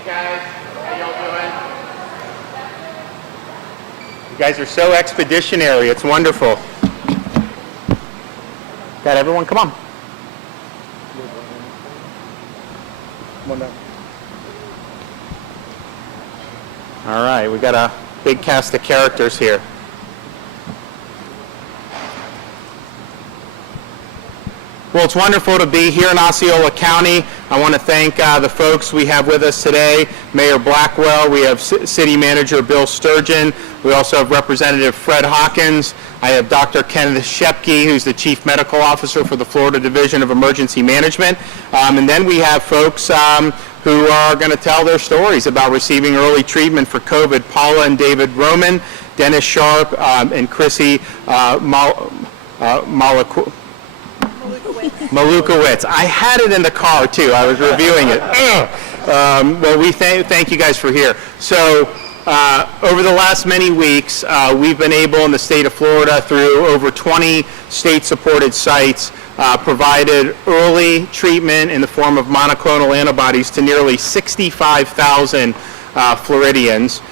Hey guys, how y'all doing? You guys are so expeditionary, it's wonderful. Got everyone, come on. Come on down. All right, we got a big cast of characters here. Well, it's wonderful to be here in Osceola County. I want to thank the folks we have with us today, Mayor Blackwell, we have City Manager Bill Sturgeon, we also have Representative Fred Hawkins, I have Dr. Kenneth Shepke, who's the Chief Medical Officer for the Florida Division of Emergency Management, and then we have folks who are going to tell their stories about receiving early treatment for COVID. Paula and David Roman, Dennis Sharp, and Chrissy Malukowicz. I had it in the car too. I was reviewing it. Well, we thank you guys for here. So over the last many weeks, we've been able in the state of Florida through over 20 state-supported sites provided early treatment in the form of monoclonal antibodies to nearly 65,000 Floridians.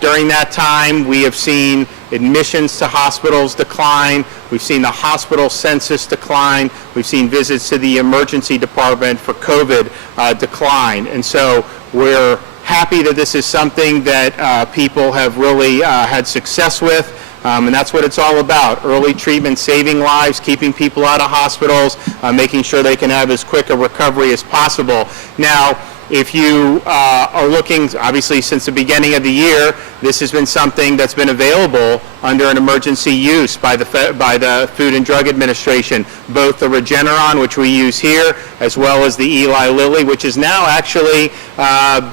During that time, we have seen admissions to hospitals decline. We've seen the hospital census decline. We've seen visits to the emergency department for COVID decline. And so we're happy that this is something that people have really had success with. And that's what it's all about. Early treatment, saving lives, keeping people out of hospitals, making sure they can have as quick a recovery as possible. Now, if you are looking, obviously since the beginning of the year, this has been something that's been available under an emergency use by the Food and Drug Administration, both the Regeneron, which we use here, as well as the Eli Lilly, which is now actually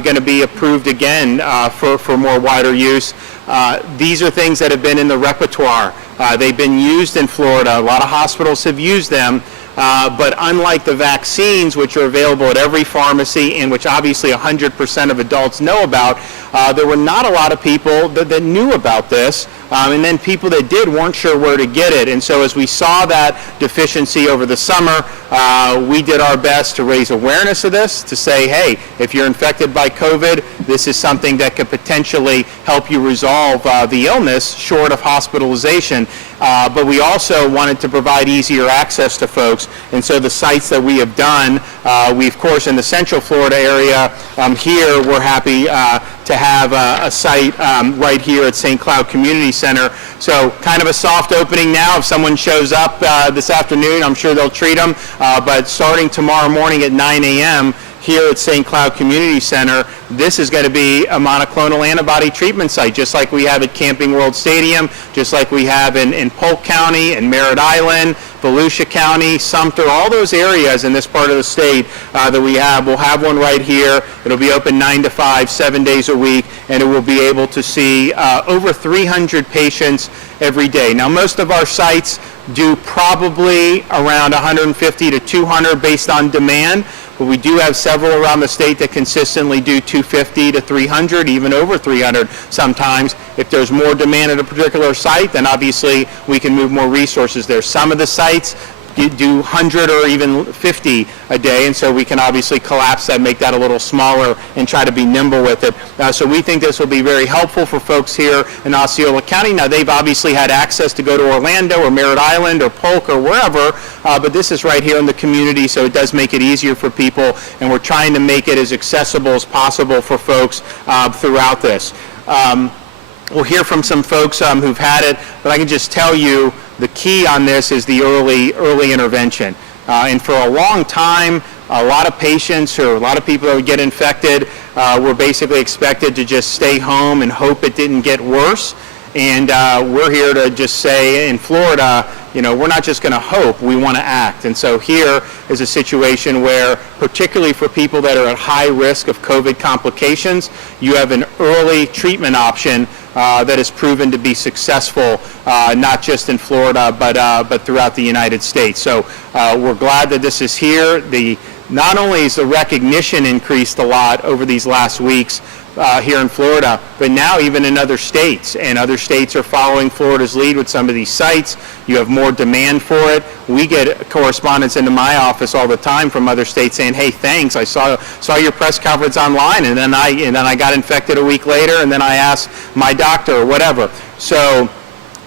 going to be approved again for more wider use. These are things that have been in the repertoire. They've been used in Florida. A lot of hospitals have used them. But unlike the vaccines, which are available at every pharmacy and which obviously 100% of adults know about, there were not a lot of people that knew about this. And then people that did weren't sure where to get it. And so as we saw that deficiency over the summer, we did our best to raise awareness of this, to say, hey, if you're infected by COVID, this is something that could potentially help you resolve the illness short of hospitalization. But we also wanted to provide easier access to folks. And so the sites that we have done, we of course in the Central Florida area, here we're happy to have a site right here at St. Cloud Community Center. So kind of a soft opening now. If someone shows up this afternoon, I'm sure they'll treat them. But starting tomorrow morning at 9 a.m., here at St. Cloud Community Center, this is going to be a monoclonal antibody treatment site, just like we have at Camping World Stadium, just like we have in Polk County and Merritt Island, Volusia County, Sumter, all those areas in this part of the state that we have. We'll have one right here. It'll be open 9 to 5, 7 days a week, and it will be able to see over 300 patients every day. Now, most of our sites do probably around 150 to 200 based on demand, but we do have several around the state that consistently do 250 to 300, even over 300 sometimes. If there's more demand at a particular site, then obviously we can move more resources there. Some of the sites do 100 or even 50 a day, and so we can obviously collapse that, make that a little smaller, and try to be nimble with it. So we think this will be very helpful for folks here in Osceola County. Now, they've obviously had access to go to Orlando or Merritt Island or Polk or wherever, but this is right here in the community, so it does make it easier for people, and we're trying to make it as accessible as possible for folks throughout this. We'll hear from some folks who've had it, but I can just tell you the key on this is the early intervention. And for a long time, a lot of patients or a lot of people that would get infected were basically expected to just stay home and hope it didn't get worse. And we're here to just say in Florida, you know, we're not just going to hope, we want to act. And so here is a situation where, particularly for people that are at high risk of COVID complications, you have an early treatment option that has proven to be successful, not just in Florida, but throughout the United States. So we're glad that this is here. The not only has the recognition increased a lot over these last weeks here in Florida, but now even in other states. And other states are following Florida's lead with some of these sites. You have more demand for it. We get correspondence into my office all the time from other states saying, hey, thanks, I saw your press conference online, and then I got infected a week later, and then I asked my doctor or whatever. So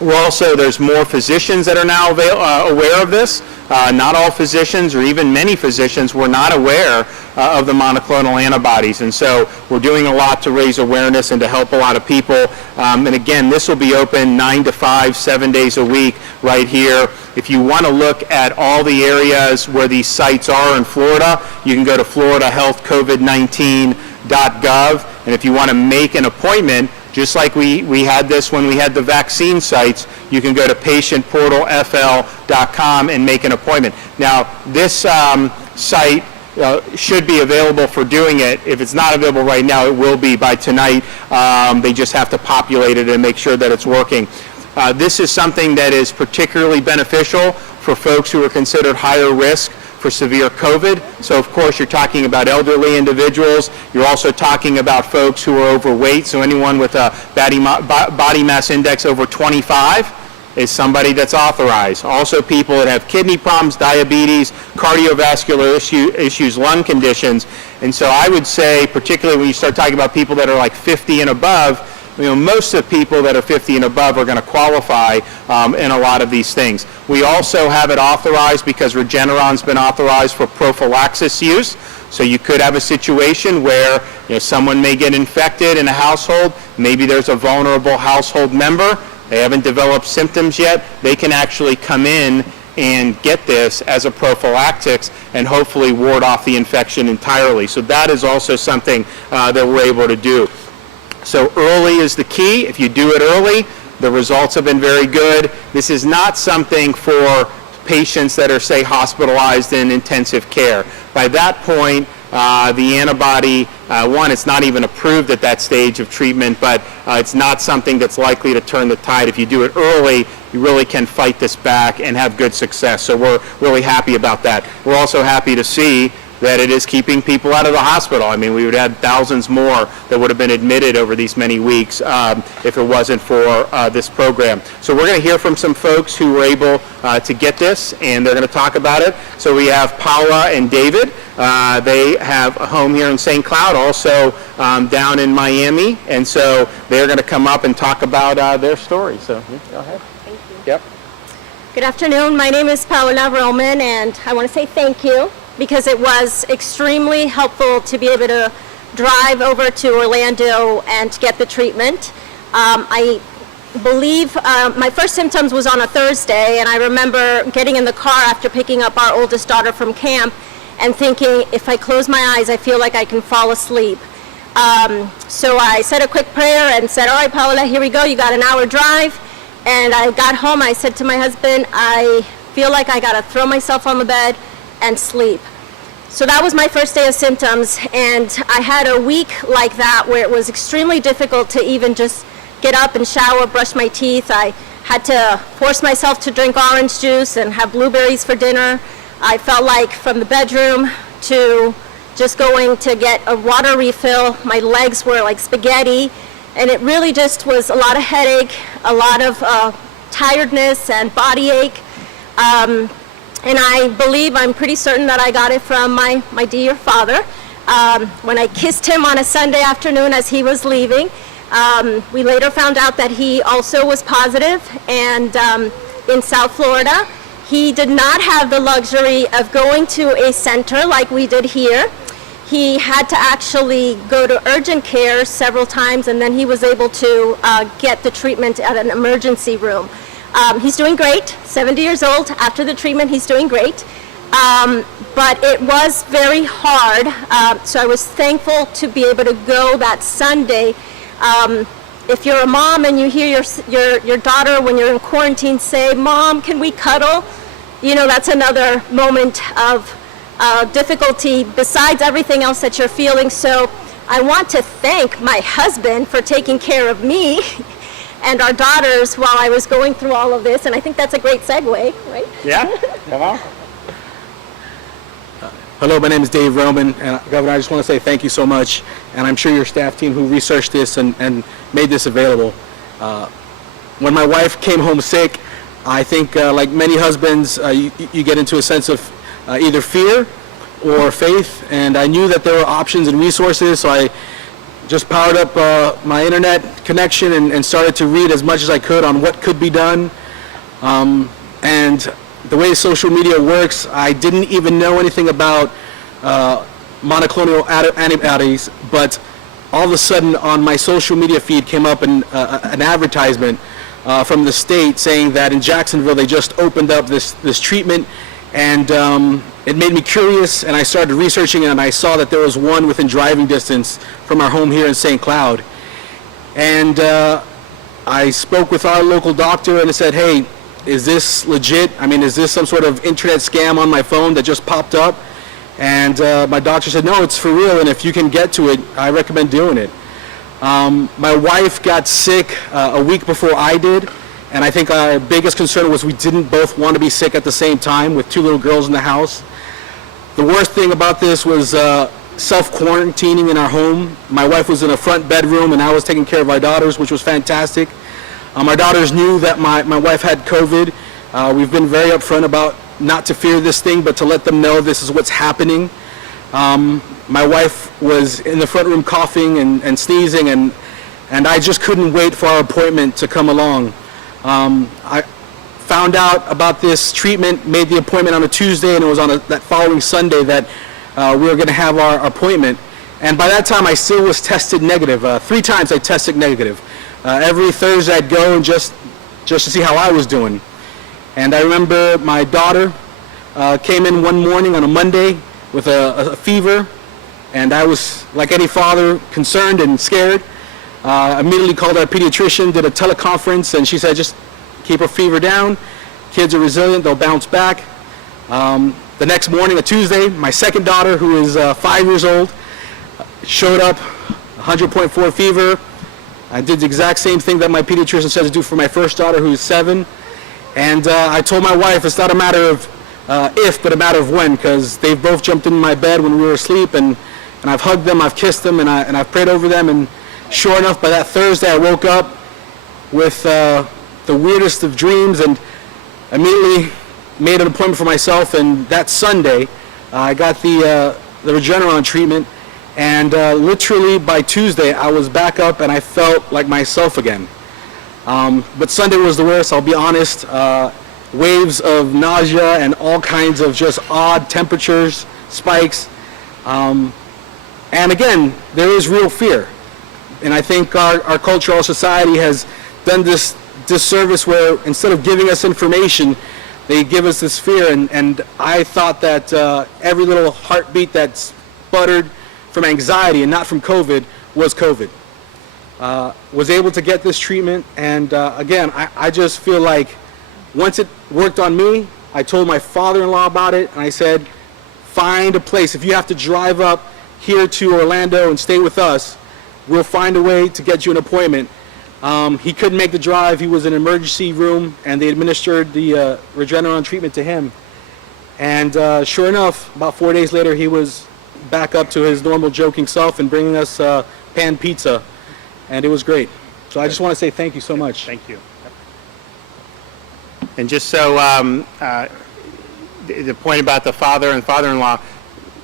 there's more physicians that are now aware of this. Not all physicians, or even many physicians, were not aware of the monoclonal antibodies. And so we're doing a lot to raise awareness and to help a lot of people. And again, this will be open 9 to 5, 7 days a week right here. If you want to look at all the areas where these sites are in Florida, you can go to floridahealthcovid19.gov. And if you want to make an appointment, just like we had this when we had the vaccine sites, you can go to patientportalfl.com and make an appointment. Now, this site should be available for doing it. If it's not available right now, it will be by tonight. They just have to populate it and make sure that it's working. This is something that is particularly beneficial for folks who are considered higher risk for severe COVID. So of course you're talking about elderly individuals. You're also talking about folks who are overweight. So anyone with a body mass index over 25 is somebody that's authorized. Also people that have kidney problems, diabetes, cardiovascular issues, lung conditions. And so I would say, particularly when you start talking about people that are like 50 and above, most of the people that are 50 and above are going to qualify in a lot of these things. We also have it authorized because Regeneron's been authorized for prophylaxis use. So you could have a situation where someone may get infected in a household. Maybe there's a vulnerable household member. They haven't developed symptoms yet. They can actually come in and get this as a prophylactics and hopefully ward off the infection entirely. So that is also something that we're able to do. So early is the key. If you do it early, the results have been very good. This is not something for patients that are, say, hospitalized in intensive care. By that point, the antibody, one, it's not even approved at that stage of treatment, but it's not something that's likely to turn the tide. If you do it early, you really can fight this back and have good success. So we're really happy about that. We're also happy to see that it is keeping people out of the hospital. I mean, we would have thousands more that would have been admitted over these many weeks if it wasn't for this program. So we're going to hear from some folks who were able to get this, and they're going to talk about it. So we have Paula and David. They have a home here in St. Cloud, also down in Miami, and so they're going to come up and talk about their story. So go ahead. Thank you. Yep. Good afternoon. My name is Paola Roman, and I want to say thank you, because it was extremely helpful to be able to drive over to Orlando and get the treatment. I believe my first symptoms was on a Thursday, and I remember getting in the car after picking up our oldest daughter from camp and thinking, if I close my eyes, I feel like I can fall asleep. So I said a quick prayer and said, all right, Paola, here we go. You got an hour drive. And I got home, I said to my husband, I feel like I got to throw myself on the bed and sleep. So that was my first day of symptoms, and I had a week like that where it was extremely difficult to even just get up and shower, brush my teeth. I had to force myself to drink orange juice and have blueberries for dinner. I felt like from the bedroom to just going to get a water refill, my legs were like spaghetti, and it really just was a lot of headache, a lot of tiredness and body ache. And I believe, I'm pretty certain that I got it from my dear father. When I kissed him on a Sunday afternoon as he was leaving, we later found out that he also was positive, and in South Florida, he did not have the luxury of going to a center like we did here. He had to actually go to urgent care several times, and then he was able to get the treatment at an emergency room. He's doing great, 70 years old. After the treatment, he's doing great. But it was very hard, so I was thankful to be able to go that Sunday. If you're a mom and you hear your daughter when you're in quarantine say, "Mom, can we cuddle?" That's another moment of difficulty besides everything else that you're feeling. So I want to thank my husband for taking care of me and our daughters while I was going through all of this, and I think that's a great segue, right? Yeah, come on. Hello, my name is Dave Roman, and Governor, I just want to say thank you so much, and I'm sure your staff team who researched this and made this available. When my wife came home sick, I think like many husbands, you get into a sense of either fear or faith, and I knew that there were options and resources, so I just powered up my internet connection and started to read as much as I could on what could be done. And the way social media works, I didn't even know anything about monoclonal antibodies, but all of a sudden on my social media feed came up an advertisement from the state saying that in Jacksonville they just opened up this treatment, and it made me curious, and I started researching it, and I saw that there was one within driving distance from our home here in St. Cloud. And I spoke with our local doctor and I said, hey, is this legit? I mean, is this some sort of internet scam on my phone that just popped up? And my doctor said, no, it's for real, and if you can get to it, I recommend doing it. My wife got sick a week before I did, and I think our biggest concern was we didn't both want to be sick at the same time with 2 little girls in the house. The worst thing about this was self-quarantining in our home. My wife was in a front bedroom, and I was taking care of our daughters, which was fantastic. Our daughters knew that my wife had COVID. We've been very upfront about not to fear this thing, but to let them know this is what's happening. My wife was in the front room coughing and sneezing, and I just couldn't wait for our appointment to come along. I found out about this treatment, made the appointment on a Tuesday, and it was on that following Sunday that we were going to have our appointment. And by that time, I still was tested negative. 3 times I tested negative. Every Thursday I'd go and just to see how I was doing. And I remember my daughter came in one morning on a Monday with a fever, and I was, like any father, concerned and scared. Immediately called our pediatrician, did a teleconference, and she said, just keep her fever down. Kids are resilient, they'll bounce back. The next morning, a Tuesday, my second daughter, who is 5 years old, showed up, 100.4 fever. I did the exact same thing that my pediatrician said to do for my first daughter, who's 7. And I told my wife it's not a matter of if, but a matter of when, because they've both jumped in my bed when we were asleep, and I've hugged them, I've kissed them, and I've prayed over them. And sure enough, by that Thursday, I woke up with the weirdest of dreams and immediately made an appointment for myself. And that Sunday, I got the Regeneron treatment. And literally by Tuesday, I was back up and I felt like myself again. But Sunday was the worst, I'll be honest. Waves of nausea and all kinds of just odd temperatures, spikes. And again, there is real fear. And I think our culture, our society has done this disservice where instead of giving us information, they give us this fear. And I thought that every little heartbeat that's sputtered from anxiety and not from COVID was COVID. Was able to get this treatment, and again, I just feel like once it worked on me, I told my father-in-law about it, and I said, find a place. If you have to drive up here to Orlando and stay with us, we'll find a way to get you an appointment. He couldn't make the drive. He was in an emergency room, and they administered the Regeneron treatment to him. And sure enough, about 4 days later, he was back up to his normal joking self and bringing us pan pizza, and it was great. So I just want to say thank you so much. Thank you. And just so the point about the father and father-in-law,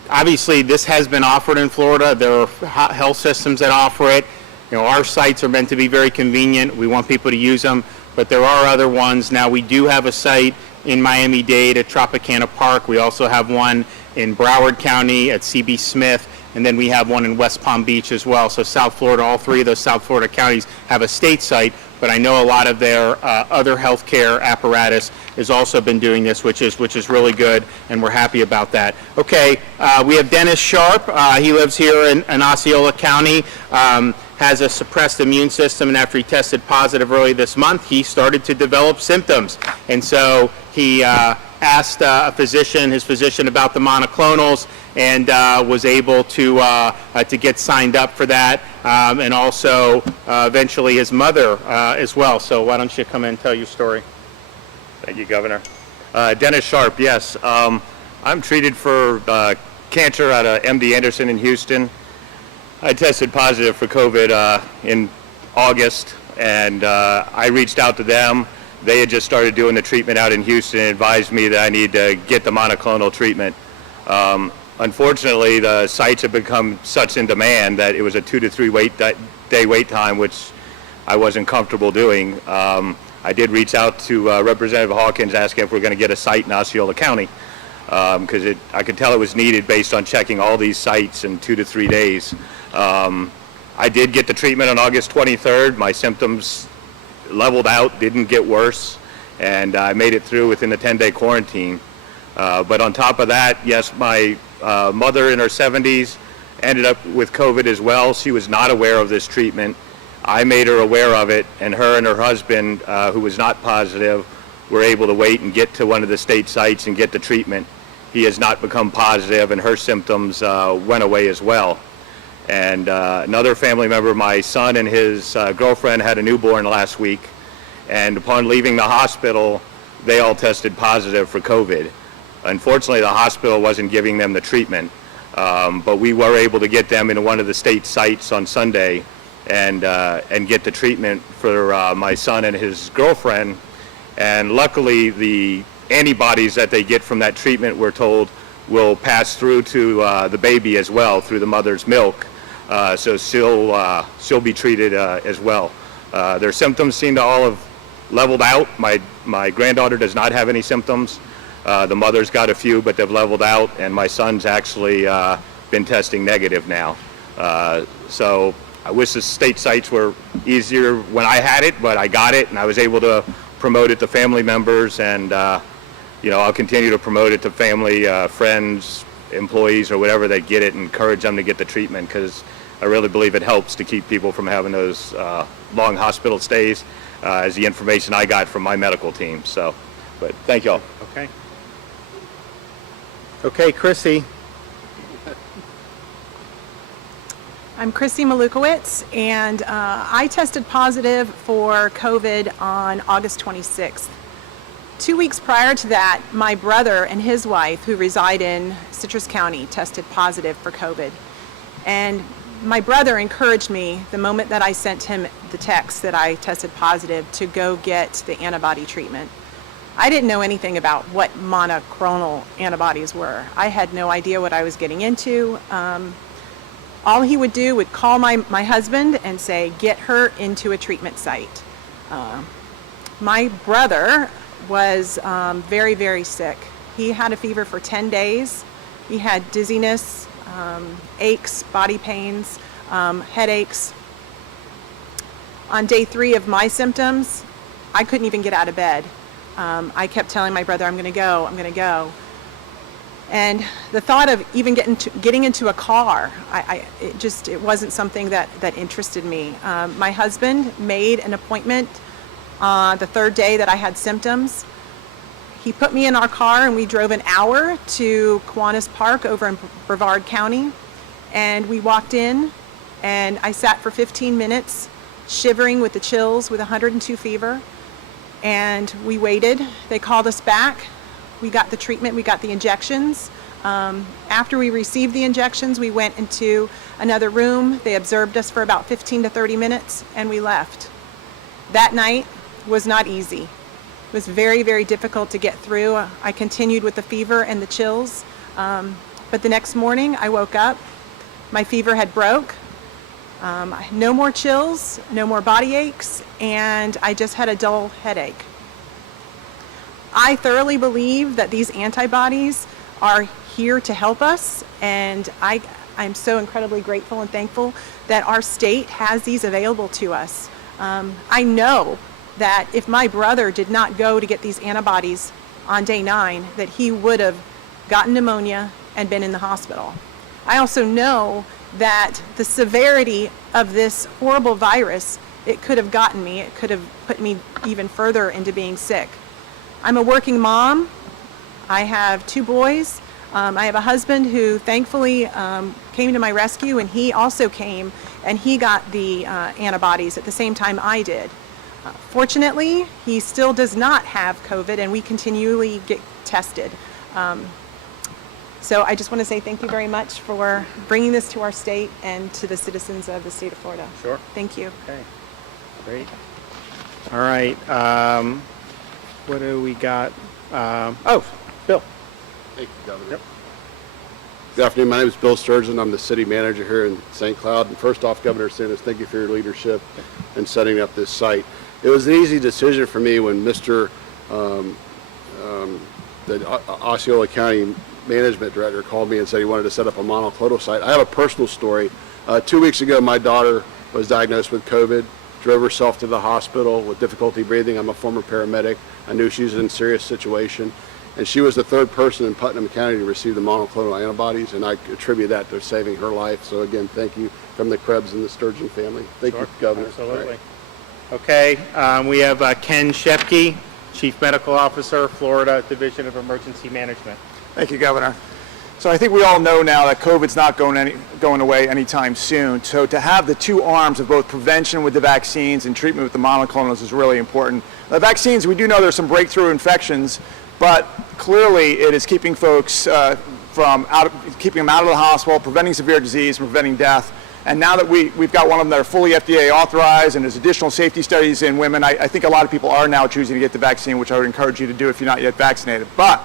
obviously this has been offered in Florida. There are health systems that offer it. You know, our sites are meant to be very convenient. We want people to use them, but there are other ones. Now we do have a site in Miami-Dade at Tropicana Park. We also have one in Broward County at CB Smith, and then we have one in West Palm Beach as well. So South Florida, all 3 of those South Florida counties have a state site, but I know a lot of their other healthcare apparatus has also been doing this, which is really good, and we're happy about that. Okay, we have Dennis Sharp. He lives here in Osceola County. Has a suppressed immune system, and after he tested positive early this month, he started to develop symptoms. And so he asked his physician about the monoclonals, and was able to get signed up for that, and also eventually his mother as well. So why don't you come in and tell your story? Thank you, Governor. Dennis Sharp, yes. I'm treated for cancer out of MD Anderson in Houston. I tested positive for COVID in August, and I reached out to them. They had just started doing the treatment out in Houston and advised me that I need to get the monoclonal treatment. Unfortunately, the sites have become such in demand that it was a 2 to 3 day wait time, which I wasn't comfortable doing. I did reach out to Representative Hawkins asking if we're going to get a site in Osceola County, because I could tell it was needed based on checking all these sites in 2 to 3 days. I did get the treatment on August 23rd. My symptoms leveled out, didn't get worse, and I made it through within the 10-day quarantine. But on top of that, yes, my mother in her 70s ended up with COVID as well. She was not aware of this treatment. I made her aware of it, and her husband, who was not positive, were able to wait and get to one of the state sites and get the treatment. He has not become positive, and her symptoms went away as well. And another family member, my son and his girlfriend had a newborn last week, and upon leaving the hospital, they all tested positive for COVID. Unfortunately, the hospital wasn't giving them the treatment, but we were able to get them into one of the state sites on Sunday and get the treatment for my son and his girlfriend. And luckily, the antibodies that they get from that treatment, we're told, will pass through to the baby as well, through the mother's milk. So she'll be treated as well. Their symptoms seem to all have leveled out. My granddaughter does not have any symptoms. The mother's got a few, but they've leveled out, and my son's actually been testing negative now. So I wish the state sites were easier when I had it, but I got it, and I was able to promote it to family members, and I'll continue to promote it to family, friends, employees, or whatever that get it, and encourage them to get the treatment, because I really believe it helps to keep people from having those long hospital stays, as the information I got from my medical team. So, but thank you all. Okay. Okay, Chrissy. I'm Chrissy Malukowicz, and I tested positive for COVID on August 26th. 2 weeks prior to that, my brother and his wife, who reside in Citrus County, tested positive for COVID. And my brother encouraged me, the moment that I sent him the text that I tested positive, to go get the antibody treatment. I didn't know anything about what monoclonal antibodies were. I had no idea what I was getting into. All he would do would call my husband and say, get her into a treatment site. My brother was very, very sick. He had a fever for 10 days. He had dizziness, aches, body pains, headaches. On day 3 of my symptoms, I couldn't even get out of bed. I kept telling my brother, I'm going to go. And the thought of even getting into a car, it wasn't something that interested me. My husband made an appointment the 3rd day that I had symptoms. He put me in our car, and we drove an hour to Kiwanis Park over in Brevard County. And we walked in, and I sat for 15 minutes, shivering with the chills, with 102 fever. And we waited. They called us back. We got the treatment. We got the injections. After we received the injections, we went into another room. They observed us for about 15 to 30 minutes, and we left. That night was not easy. It was very, very difficult to get through. I continued with the fever and the chills. But the next morning, I woke up. My fever had broke. No more chills, no more body aches, and I just had a dull headache. I thoroughly believe that these antibodies are here to help us, and I'm so incredibly grateful and thankful that our state has these available to us. I know that if my brother did not go to get these antibodies on day 9, that he would have gotten pneumonia and been in the hospital. I also know that the severity of this horrible virus, it could have gotten me. It could have put me even further into being sick. I'm a working mom. I have 2 boys. I have a husband who thankfully came to my rescue, and he also came and he got the antibodies at the same time I did. Fortunately, he still does not have COVID, and we continually get tested. So I just want to say thank you very much for bringing this to our state and to the citizens of the state of Florida. Sure. Thank you. Okay, great. All right, what do we got? Bill. Thank you, Governor. Good afternoon. My name is Bill Sturgeon. I'm the city manager here in St. Cloud. And first off, Governor DeSantis, thank you for your leadership in setting up this site. It was an easy decision for me when Mr. The Osceola County Management Director called me and said he wanted to set up a monoclonal site. I have a personal story. 2 weeks ago, my daughter was diagnosed with COVID, drove herself to the hospital with difficulty breathing. I'm a former paramedic. I knew she was in a serious situation. And she was the third person in Putnam County to receive the monoclonal antibodies, and I attribute that to saving her life. So again, thank you from the Krebs and the Sturgeon family. Thank you, Governor. Absolutely. Right. Okay, we have Ken Shepke, Chief Medical Officer, Florida Division of Emergency Management. Thank you, Governor. So I think we all know now that COVID's not going away anytime soon. So to have the two arms of both prevention with the vaccines and treatment with the monoclonals is really important. The vaccines, we do know there's some breakthrough infections, but clearly it is keeping folks keeping them out of the hospital, preventing severe disease, preventing death. And now that we've got one of them that are fully FDA authorized and there's additional safety studies in women, I think a lot of people are now choosing to get the vaccine, which I would encourage you to do if you're not yet vaccinated. But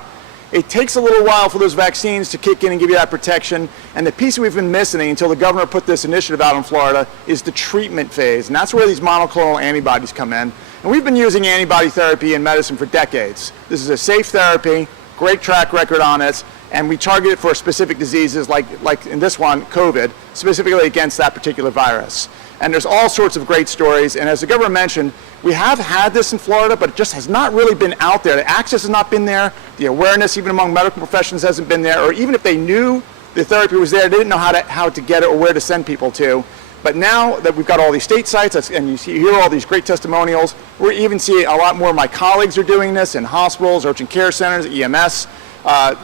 it takes a little while for those vaccines to kick in and give you that protection. And the piece we've been missing until the governor put this initiative out in Florida is the treatment phase. And that's where these monoclonal antibodies come in. And we've been using antibody therapy in medicine for decades. This is a safe therapy, great track record on it, and we target it for specific diseases like in this one, COVID, specifically against that particular virus. And there's all sorts of great stories. And as the governor mentioned, we have had this in Florida, but it just has not really been out there. The access has not been there. The awareness, even among medical professionals, hasn't been there. Or even if they knew the therapy was there, they didn't know how to get it or where to send people to. But now that we've got all these state sites, and you hear all these great testimonials, we're even seeing a lot more of my colleagues are doing this in hospitals, urgent care centers, EMS.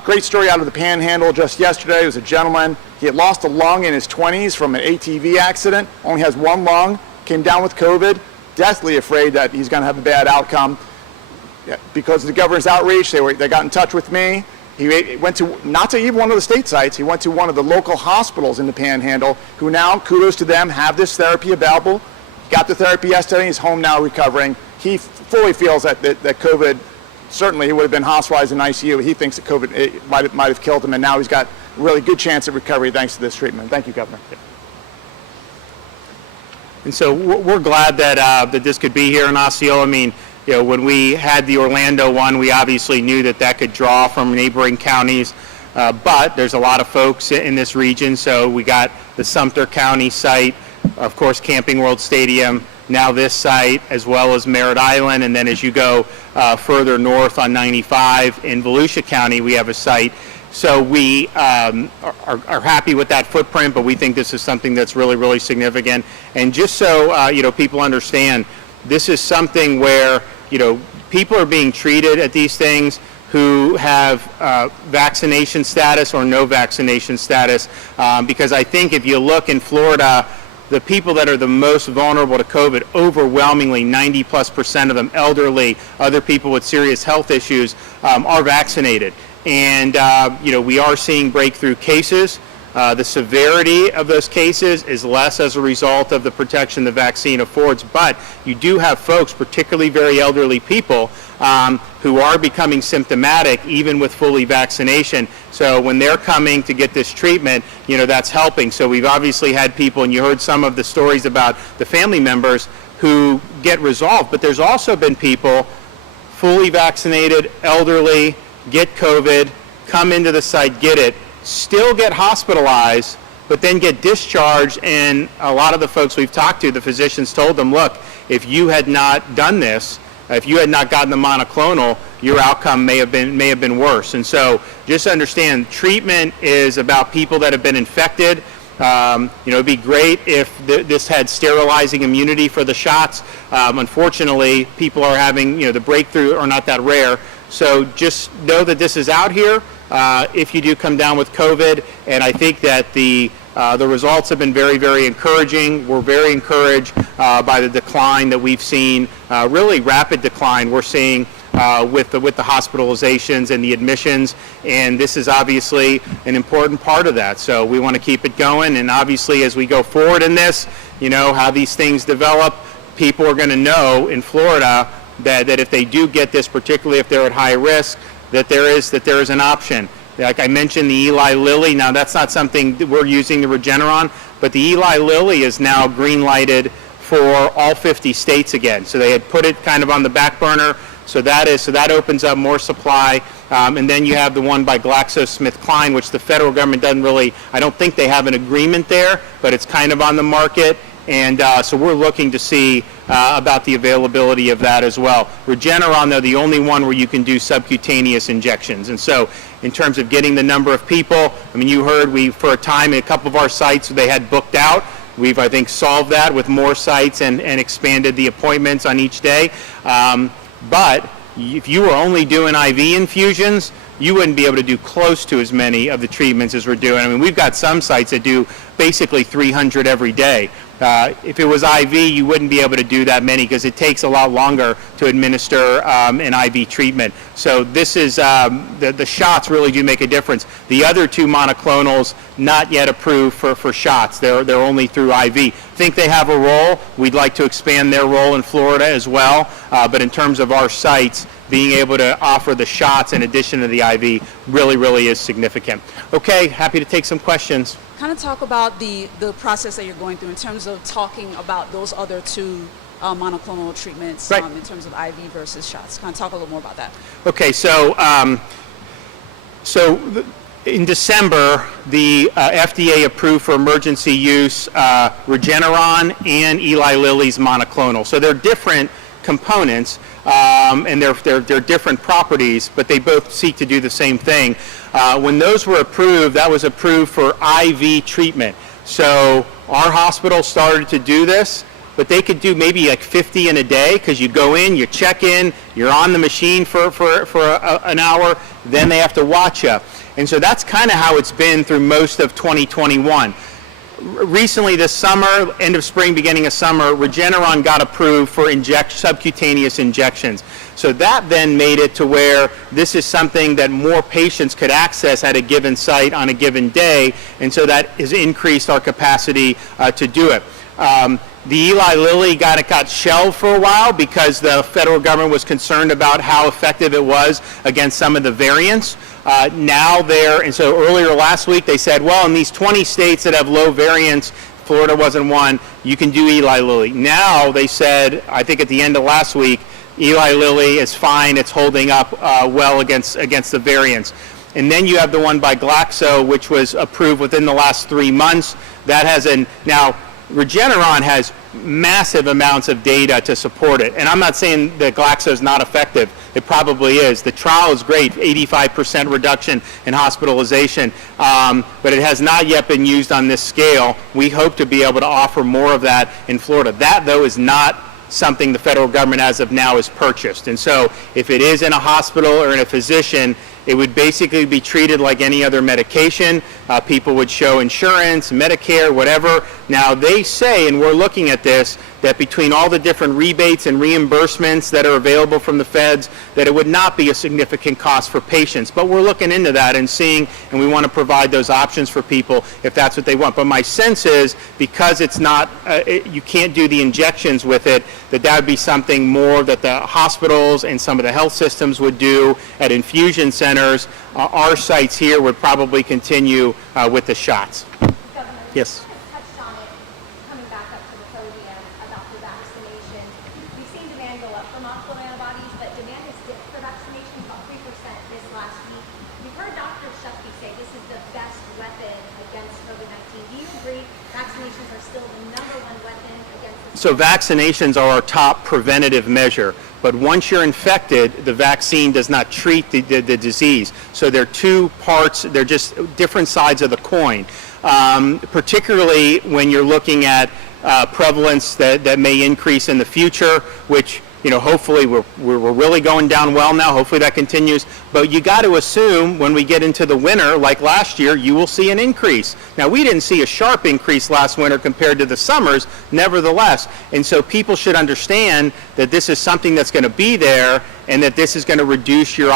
Great story out of the Panhandle just yesterday. It was a gentleman. He had lost a lung in his 20s from an ATV accident, only has one lung, came down with COVID, deathly afraid that he's going to have a bad outcome. Because of the governor's outreach, they got in touch with me. He went to, not to even one of the state sites, he went to one of the local hospitals in the Panhandle, who now, kudos to them, have this therapy available. Got the therapy yesterday, he's home now recovering. He fully feels that COVID, certainly he would have been hospitalized in ICU. He thinks that COVID might have killed him, and now he's got a really good chance of recovery thanks to this treatment. Thank you, Governor. And so we're glad that this could be here in Osceola. I mean, when we had the Orlando one, we obviously knew that could draw from neighboring counties, but there's a lot of folks in this region. So we got the Sumter County site, of course, Camping World Stadium, now this site, as well as Merritt Island. And then as you go further north on 95 in Volusia County, we have a site. So we are happy with that footprint, but we think this is something that's really, really significant. And just so people understand, this is something where people are being treated at these things who have vaccination status or no vaccination status, because I think if you look in Florida, the people that are the most vulnerable to COVID, overwhelmingly 90+% of them, elderly, other people with serious health issues, are vaccinated. And we are seeing breakthrough cases. The severity of those cases is less as a result of the protection the vaccine affords, but you do have folks, particularly very elderly people, who are becoming symptomatic even with fully vaccination. So when they're coming to get this treatment, that's helping. So we've obviously had people, and you heard some of the stories about the family members who get resolved, but there's also been people fully vaccinated, elderly, get COVID, come into the site, get it, still get hospitalized, but then get discharged. And a lot of the folks we've talked to, the physicians told them, look, if you had not done this, if you had not gotten the monoclonal, your outcome may have been worse. And so just understand, treatment is about people that have been infected. It'd be great if this had sterilizing immunity for the shots. Unfortunately, people are having, the breakthrough are not that rare. So just know that this is out here if you do come down with COVID. And I think that the results have been very, very encouraging. We're very encouraged by the decline that we've seen, really rapid decline. We're seeing with the hospitalizations and the admissions, and this is obviously an important part of that. So we want to keep it going, and obviously as we go forward in this, how these things develop, people are going to know in Florida that if they do get this, particularly if they're at high risk, that there is an option. Like I mentioned, the Eli Lilly, now that's not something that we're using the Regeneron, but the Eli Lilly is now green lighted for all 50 states again. So they had put it kind of on the back burner, so that opens up more supply. And then you have the one by GlaxoSmithKline, which the federal government doesn't really, I don't think they have an agreement there, but it's kind of on the market. And so we're looking to see about the availability of that as well. Regeneron, though, the only one where you can do subcutaneous injections. And so in terms of getting the number of people, I mean, you heard for a time, a couple of our sites, they had booked out. We've, I think, solved that with more sites and expanded the appointments on each day. But if you were only doing IV infusions, you wouldn't be able to do close to as many of the treatments as we're doing. I mean, we've got some sites that do basically 300 every day. If it was IV, you wouldn't be able to do that many because it takes a lot longer to administer an IV treatment. So this is, the shots really do make a difference. The other two monoclonals, not yet approved for shots. They're only through IV. Think they have a role. We'd like to expand their role in Florida as well. But in terms of our sites, being able to offer the shots in addition to the IV really is significant. Okay, happy to take some questions. Kind of talk about the process that you're going through in terms of talking about those other two monoclonal treatments, right. In terms of IV versus shots. Kind of talk a little more about that. Okay, so in December, the FDA approved for emergency use Regeneron and Eli Lilly's monoclonal. So they're different components, and they're different properties, but they both seek to do the same thing. When those were approved, that was approved for IV treatment. So our hospital started to do this, but they could do maybe like 50 in a day because you go in, you check in, you're on the machine for an hour, then they have to watch you. And so that's kind of how it's been through most of 2021. Recently this summer, end of spring, beginning of summer, Regeneron got approved for subcutaneous injections. So that then made it to where this is something that more patients could access at a given site on a given day, and so that has increased our capacity to do it. The Eli Lilly got shelved for a while because the federal government was concerned about how effective it was against some of the variants. And so earlier last week they said, well, in these 20 states that have low variants, Florida wasn't one, you can do Eli Lilly. Now they said, I think at the end of last week, Eli Lilly is fine, it's holding up well against the variants. And then you have the one by Glaxo, which was approved within the last 3 months. That has now Regeneron has massive amounts of data to support it. And I'm not saying that Glaxo is not effective. It probably is. The trial is great, 85% reduction in hospitalization, but it has not yet been used on this scale. We hope to be able to offer more of that in Florida. That, though, is not something the federal government as of now has purchased. And so if it is in a hospital or in a physician, it would basically be treated like any other medication. People would show insurance, Medicare, whatever. Now they say, and we're looking at this, that between all the different rebates and reimbursements that are available from the feds, that it would not be a significant cost for patients. But we're looking into that and seeing, and we want to provide those options for people if that's what they want. But my sense is, because it's not, you can't do the injections with it, that would be something more that the hospitals and some of the health systems would do at infusion centers. Our sites here would probably continue with the shots. Governor, Yes. you touched on it, coming back up to the podium about the vaccinations. We've seen demand go up for monoclonal antibodies, but demand has dipped for vaccinations about 3% this last week. We've heard Dr. Shefty say this is the best weapon against COVID-19. Do you agree vaccinations are still the number one weapon against this? So vaccinations are our top preventative measure. But once you're infected, the vaccine does not treat the disease. So they're two parts, they're just different sides of the coin. Particularly when you're looking at prevalence that may increase in the future, which hopefully we're really going down well now. Hopefully that continues. But you got to assume when we get into the winter, like last year, you will see an increase. Now, we didn't see a sharp increase last winter compared to the summers, nevertheless. And so people should understand that this is something that's going to be there, and that this is going to reduce your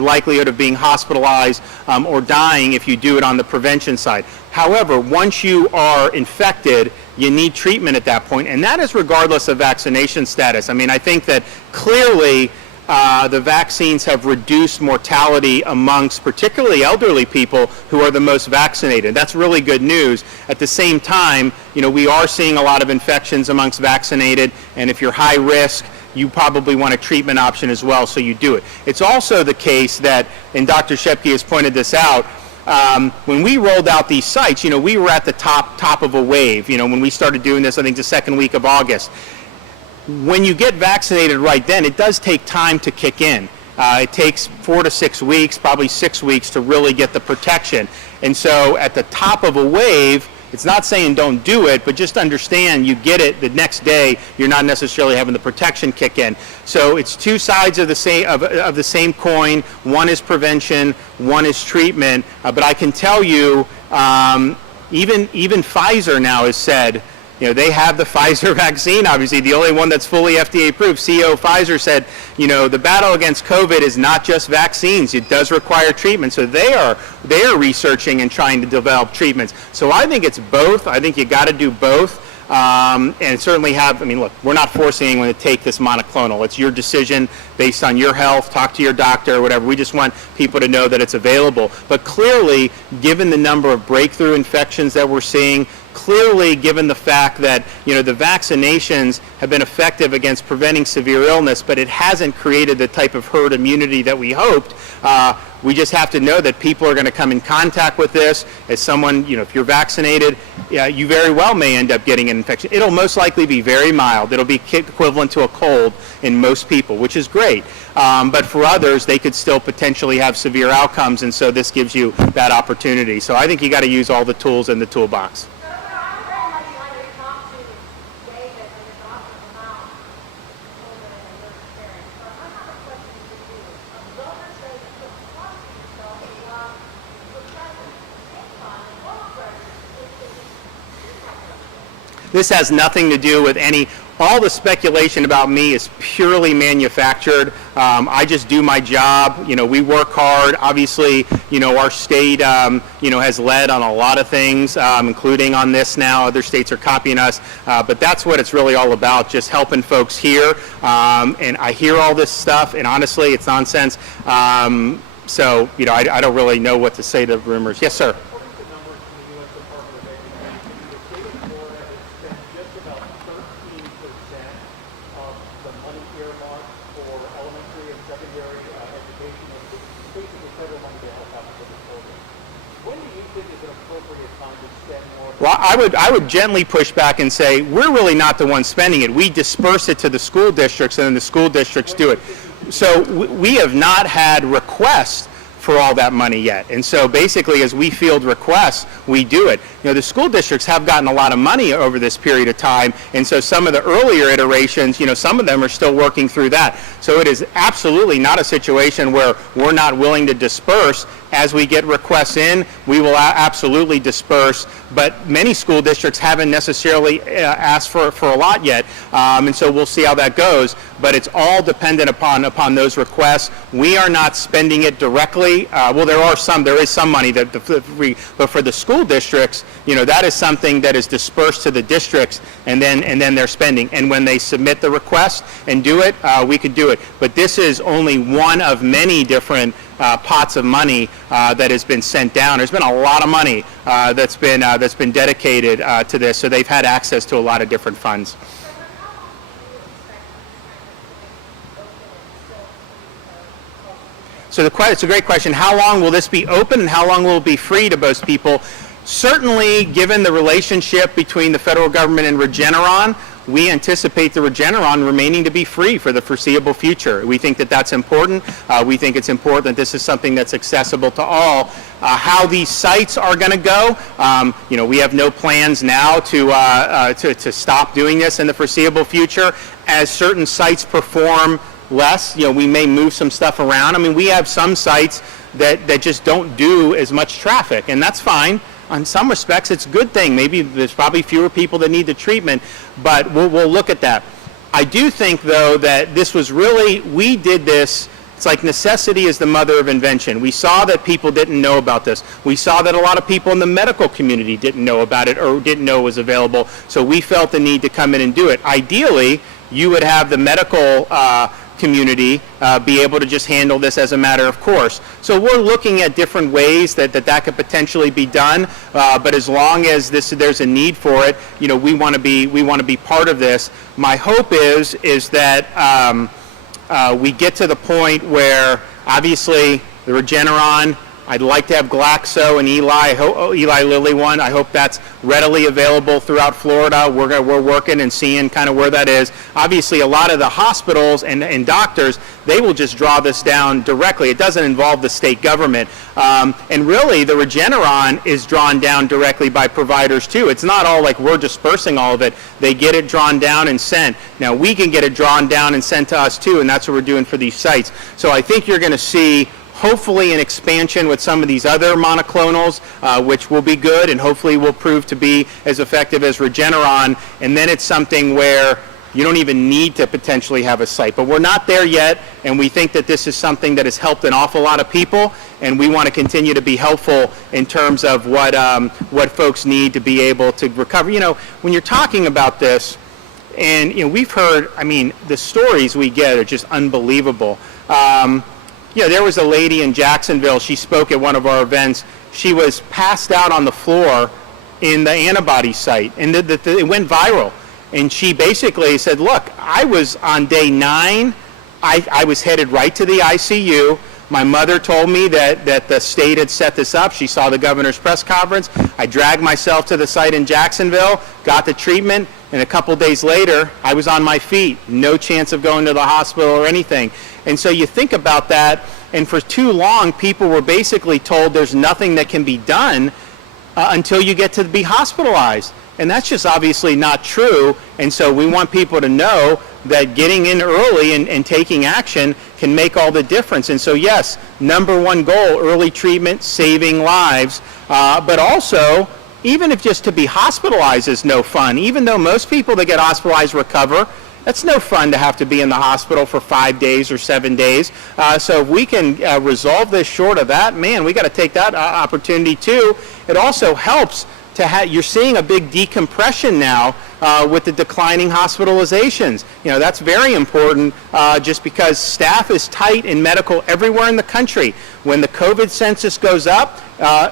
likelihood of being hospitalized or dying if you do it on the prevention side. However, once you are infected, you need treatment at that point, and that is regardless of vaccination status. I mean, I think that clearly the vaccines have reduced mortality amongst particularly elderly people who are the most vaccinated. That's really good news. At the same time, we are seeing a lot of infections amongst vaccinated, and if you're high risk, you probably want a treatment option as well, so you do it. It's also the case that, and Dr. Shepke has pointed this out, when we rolled out these sites, we were at the top of a wave. When we started doing this, I think the second week of August. When you get vaccinated right then, it does take time to kick in. It takes 4 to 6 weeks, probably 6 weeks to really get the protection. And so at the top of a wave, it's not saying don't do it, but just understand you get it the next day, you're not necessarily having the protection kick in. So it's two sides of the same coin. One is prevention, one is treatment. But I can tell you, even Pfizer now has said, they have the Pfizer vaccine, obviously, the only one that's fully FDA approved. CEO of Pfizer said, the battle against COVID is not just vaccines. It does require treatment. So they are researching and trying to develop treatments. So I think it's both. I think you got to do both. And certainly look, we're not forcing anyone to take this monoclonal. It's your decision based on your health. Talk to your doctor or whatever. We just want people to know that it's available. But clearly, given the number of breakthrough infections that we're seeing, clearly given the fact that the vaccinations have been effective against preventing severe illness, but it hasn't created the type of herd immunity that we hoped. We just have to know that people are going to come in contact with this. As someone, if you're vaccinated, you very well may end up getting an infection. It'll most likely be very mild. It'll be equivalent to a cold in most people, which is great. But for others, they could still potentially have severe outcomes, and so this gives you that opportunity. So I think you got to use all the tools in the toolbox. This has nothing to do with all the speculation about me is purely manufactured. I just do my job. We work hard. Obviously, our state, has led on a lot of things, including on this now. Other states are copying us. But that's what it's really all about, just helping folks here. And I hear all this stuff, and honestly, it's nonsense. So, I don't really know what to say to rumors. Yes, sir. Well, I would gently push back and say we're really not the ones spending it. We disperse it to the school districts, and then the school districts do it. So we have not had requests for all that money yet. And so basically, as we field requests, we do it. The school districts have gotten a lot of money over this period of time, and so some of the earlier iterations, some of them are still working through that. So it is absolutely not a situation where we're not willing to disperse. As we get requests in, we will absolutely disperse, but many school districts haven't necessarily asked for a lot yet, and so we'll see how that goes, but it's all dependent upon those requests. We are not spending it directly. There is some money but for the school districts, that is something that is dispersed to the districts, and then they're spending. And when they submit the request and do it, we could do it. But this is only one of many different pots of money that has been sent down. There's been a lot of money that's been dedicated to this, so they've had access to a lot of different funds. So it's a great question. How long will this be open, and how long will it be free to most people? Certainly, given the relationship between the federal government and Regeneron, we anticipate the Regeneron remaining to be free for the foreseeable future. We think that that's important. We think it's important that this is something that's accessible to all. How these sites are going to go, we have no plans now to stop doing this in the foreseeable future. As certain sites perform less, we may move some stuff around. I mean, we have some sites that just don't do as much traffic, and that's fine. In some respects, it's a good thing. Maybe there's probably fewer people that need the treatment, but we'll look at that. I do think, though, that this was really, we did this, it's like necessity is the mother of invention. We saw that people didn't know about this. We saw that a lot of people in the medical community didn't know about it or didn't know it was available, so we felt the need to come in and do it. Ideally, you would have the medical community be able to just handle this as a matter of course. So we're looking at different ways that could potentially be done, but as long as there's a need for it, we want to be part of this. My hope is that we get to the point where obviously the Regeneron, I'd like to have Glaxo and Eli Lilly one. I hope that's readily available throughout Florida. We're working and seeing kind of where that is. Obviously, a lot of the hospitals and doctors, they will just draw this down directly. It doesn't involve the state government. And really, the Regeneron is drawn down directly by providers, too. It's not all like we're dispersing all of it. They get it drawn down and sent. Now, we can get it drawn down and sent to us, too, and that's what we're doing for these sites. So I think you're going to see hopefully an expansion with some of these other monoclonals, which will be good and hopefully will prove to be as effective as Regeneron. And then it's something where you don't even need to potentially have a site. But we're not there yet, and we think that this is something that has helped an awful lot of people, and we want to continue to be helpful in terms of what folks need to be able to recover. When you're talking about this, and we've heard, the stories we get are just unbelievable. There was a lady in Jacksonville, she spoke at one of our events. She was passed out on the floor in the antibody site, and it went viral. And she basically said, look, I was on day 9, I was headed right to the ICU. My mother told me that the state had set this up. She saw the governor's press conference. I dragged myself to the site in Jacksonville, got the treatment, and a couple days later, I was on my feet. No chance of going to the hospital or anything. And so you think about that, and for too long, people were basically told there's nothing that can be done until you get to be hospitalized. And that's just obviously not true. And so we want people to know that getting in early and taking action can make all the difference. And so yes, number one goal, early treatment, saving lives, but also, even if just to be hospitalized is no fun, even though most people that get hospitalized recover, that's no fun to have to be in the hospital for 5 days or 7 days. So if we can resolve this short of that, man, we got to take that opportunity too. It also helps to have, you're seeing a big decompression now with the declining hospitalizations. That's very important just because staff is tight in medical everywhere in the country. When the COVID census goes up,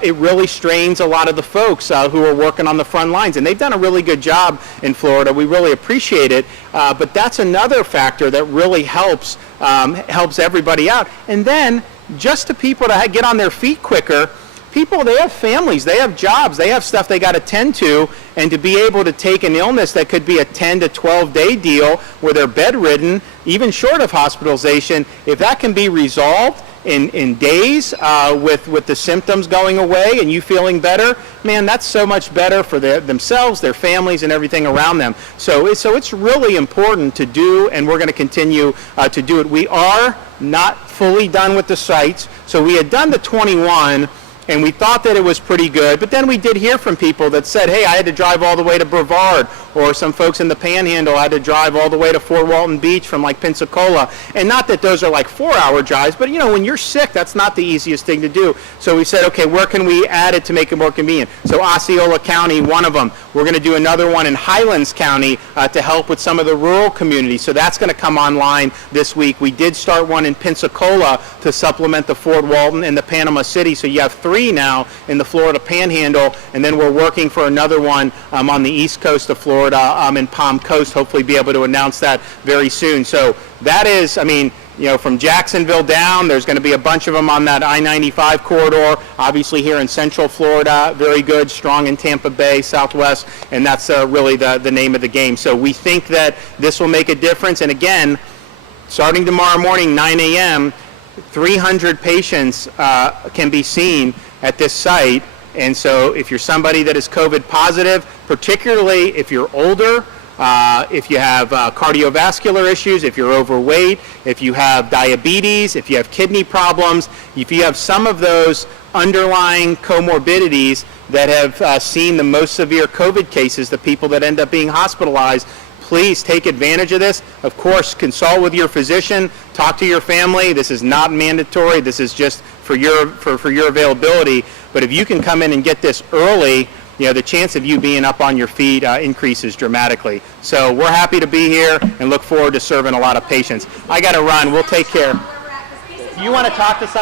it really strains a lot of the folks who are working on the front lines. And they've done a really good job in Florida. We really appreciate it. But that's another factor that really helps everybody out. And then just to people to get on their feet quicker, people, they have families, they have jobs, they have stuff they got to tend to, and to be able to take an illness that could be a 10 to 12 day deal where they're bedridden, even short of hospitalization, if that can be resolved in days with the symptoms going away and you feeling better, man, that's so much better for themselves, their families, and everything around them. So it's really important to do, and we're going to continue to do it. We are not fully done with the sites. So we had done the 21, and we thought that it was pretty good, but then we did hear from people that said, hey, I had to drive all the way to Brevard, or some folks in the Panhandle had to drive all the way to Fort Walton Beach from like Pensacola. And not that those are like 4-hour drives, but when you're sick, that's not the easiest thing to do. So we said, okay, where can we add it to make it more convenient? So Osceola County, one of them. We're going to do another one in Highlands County to help with some of the rural communities. So that's going to come online this week. We did start one in Pensacola to supplement the Fort Walton and the Panama City. So you have 3 now in the Florida Panhandle, and then we're working for another one on the east coast of Florida in Palm Coast, hopefully be able to announce that very soon. So that is, from Jacksonville down. There's going to be a bunch of them on that I-95 corridor. Obviously here in Central Florida, very good, strong in Tampa Bay, Southwest, and that's really the name of the game. So we think that this will make a difference. And again, starting tomorrow morning, 9 a.m., 300 patients can be seen at this site. And so if you're somebody that is COVID positive, particularly if you're older, if you have cardiovascular issues, if you're overweight, if you have diabetes, if you have kidney problems, if you have some of those underlying comorbidities that have seen the most severe COVID cases, the people that end up being hospitalized, please take advantage of this. Of course, consult with your physician, talk to your family. This is not mandatory. This is just for your availability. But if you can come in and get this early, the chance of you being up on your feet increases dramatically. So we're happy to be here and look forward to serving a lot of patients. I got to run. We'll take care. If you want to talk to somebody,